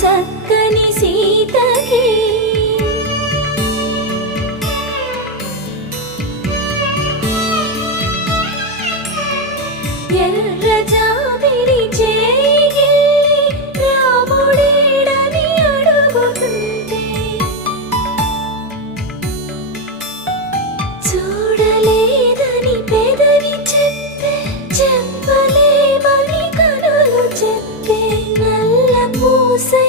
చక్కని సీతకి ఎర్ర జాబిలి చేయి రాముడేడని అడుగుతుంటే చూడలేదని పెదవి చెప్పే చెప్పలేమని కనులు చెప్పే నల్ల పూసై